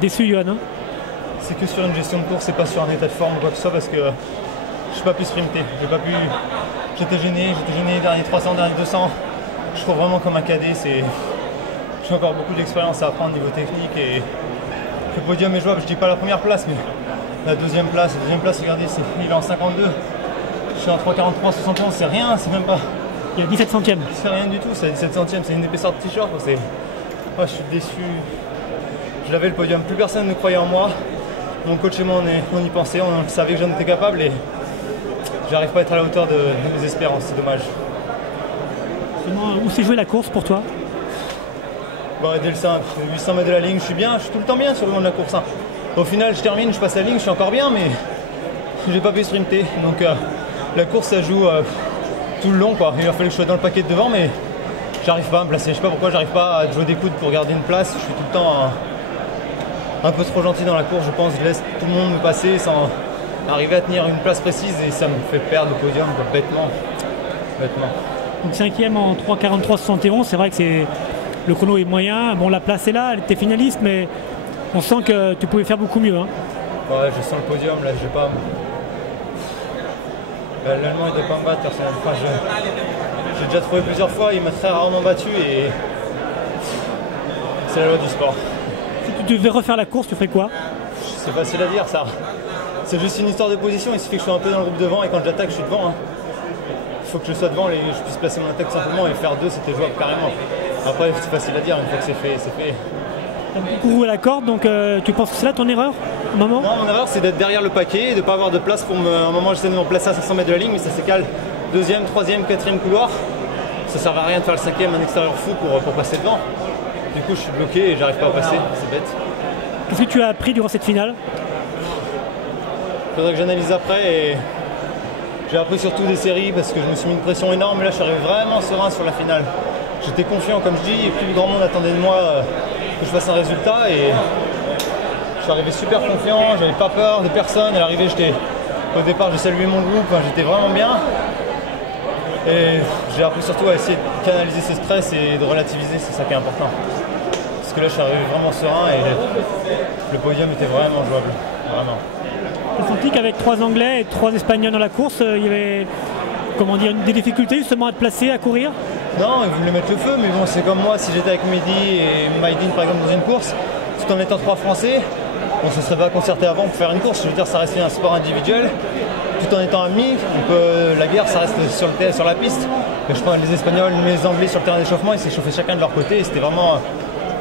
Déçu, Johan, hein? C'est que sur une gestion de course et pas sur un état de forme ou quoi que ce soit parce que je n'ai pas pu sprinter. J'étais gêné, dernier 300, dernier 200. Je trouve vraiment comme un cadet. J'ai encore beaucoup d'expérience à apprendre niveau technique et le podium est jouable. Je dis pas la première place, mais la deuxième place, regardez, il est en 52. Je suis en 3,43, 71, c'est rien, c'est même pas. Il y a 17 centièmes. C'est rien du tout, c'est 17 centièmes, c'est une épaisseur de t-shirt. Je suis déçu. Je l'avais le podium, plus personne ne croyait en moi. Mon coach et moi, on y pensait, on savait que j'en étais capable et j'arrive pas à être à la hauteur de mes espérances, c'est dommage. Où s'est jouée la course pour toi? Dès le 800 mètres de la ligne, je suis tout le temps bien sur le long de la course. Au final, je termine, je passe la ligne, je suis encore bien, mais j'ai pas pu sprinter. Donc la course, ça joue tout le long, quoi. Il a fallu que je sois dans le paquet de devant, mais j'arrive pas à me placer. Je sais pas pourquoi j'arrive pas à jouer des coudes pour garder une place. Je suis tout le temps un peu trop gentil dans la course, je pense. Je laisse tout le monde me passer sans arriver à tenir une place précise et ça me fait perdre le podium, quoi, bêtement. Donc 5e en 3,43,71, c'est vrai que le chrono est moyen. Bon, la place est là, elle était finaliste, mais on sent que tu pouvais faire beaucoup mieux, hein. Ouais, je sens le podium, là, je vais pas... L'Allemand ne doit pas me battre, personnellement. Enfin, j'ai déjà trouvé plusieurs fois, il m'a très rarement battu et c'est la loi du sport. Si tu devais refaire la course, tu ferais quoi? C'est facile à dire, ça. C'est juste une histoire de position, il suffit que je sois un peu dans le groupe devant et quand j'attaque, je suis devant. Il faut que je sois devant et je puisse placer mon attaque simplement et faire 2, c'était jouable carrément. Après, c'est facile à dire, une fois que c'est fait, c'est fait. Tu as beaucoup couru à la corde, donc tu penses que c'est là ton erreur au moment? Non, mon erreur c'est d'être derrière le paquet et de ne pas avoir de place pour un moment j'essaie de me placer à 500 mètres de la ligne, mais ça s'écale 2e, 3e, 4e couloir. Ça sert à rien de faire le 5e, un extérieur fou pour passer devant. Du coup, je suis bloqué et j'arrive pas à passer, c'est bête. Qu'est-ce que tu as appris durant cette finale? Il faudrait que j'analyse après et j'ai appris surtout des séries parce que je me suis mis une pression énorme, mais là je suis arrivé vraiment serein sur la finale. J'étais confiant comme je dis et plus le grand monde attendait de moi que je fasse un résultat et je suis arrivé super confiant, j'avais pas peur de personne. À l'arrivée, au départ j'ai salué mon groupe, j'étais vraiment bien et j'ai appris surtout à essayer de canaliser ce stress et de relativiser, c'est ça qui est important. Parce que là je suis arrivé vraiment serein et le podium était vraiment jouable, vraiment. Tu as senti qu'avec 3 Anglais et 3 Espagnols dans la course, il y avait des difficultés justement à te placer, à courir? Non, ils voulaient mettre le feu, mais bon, c'est comme moi, si j'étais avec Mehdi et Maïdine par exemple dans une course, tout en étant 3 Français, on se serait pas concerté avant pour faire une course. Je veux dire, ça reste un sport individuel, tout en étant amis. La guerre, ça reste sur la piste. Et je pense que les Espagnols, les Anglais sur le terrain d'échauffement, ils s'échauffaient chacun de leur côté. C'était vraiment,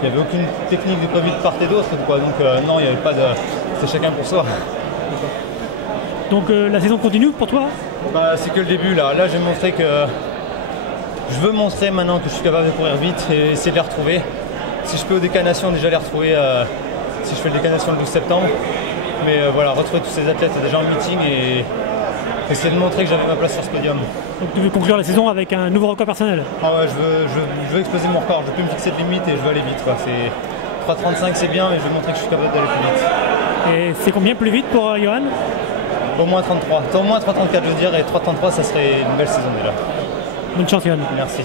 il n'y avait aucune technique de prévue de part et d'autre, quoi. Donc non, il n'y avait pas de, c'était chacun pour soi. Donc la saison continue pour toi? C'est que le début là. Là, j'ai montré que je veux montrer maintenant que je suis capable de courir vite et essayer de les retrouver. Si je peux aux décanations, déjà les retrouver si je fais le décanation le 12 septembre. Mais voilà, retrouver tous ces athlètes déjà en meeting et essayer de montrer que j'avais ma place sur ce podium. Donc tu veux conclure la saison avec un nouveau record personnel? Ah ouais, je veux exploser mon record. Je peux me fixer de limite et je veux aller vite. 3,35 c'est bien, mais je veux montrer que je suis capable d'aller plus vite. Et c'est combien plus vite pour Johan? Au moins 33. Au moins 3,34 je veux dire, et 3,33 ça serait une belle saison déjà. Bonne chance Johan. Merci.